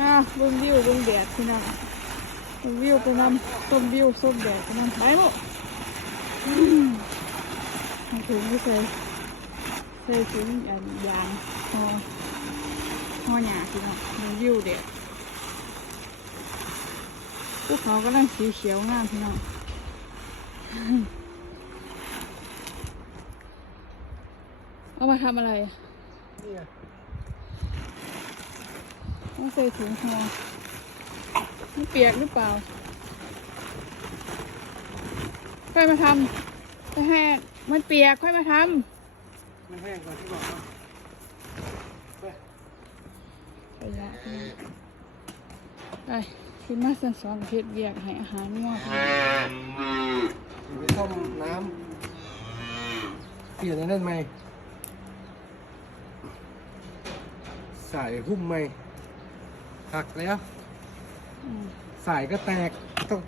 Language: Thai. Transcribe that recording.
อะเบิ่งวิวบิ่งแดดพี่น้องเบิ่งวิวไปนำต้มวิวส้มแดดไปนำไปลูกอืมเอาถุงไม่เคยเคยถุงอันยางห่อห่อหยาพี่น้องบิ่งวิวแดดภูเขากำลังสีเขียวงามพี่น้องเอามาทำอะไรอะนี่ไง ต้องใส่ถุงห่อมันเปียกหรือเปล่าค่อยมาทำจะให้มันเปียกค่อยมาทมันแห้งกว่าที่บอกนะไปไปละไปคิดมาสันสอนเพชรเบียกให้อาหารงอกไปต้มน้ำเปลี่ยนไอ้นั่นไหมใส่หุ้มไหม หักแล้วอืมสายก็แตกต้อง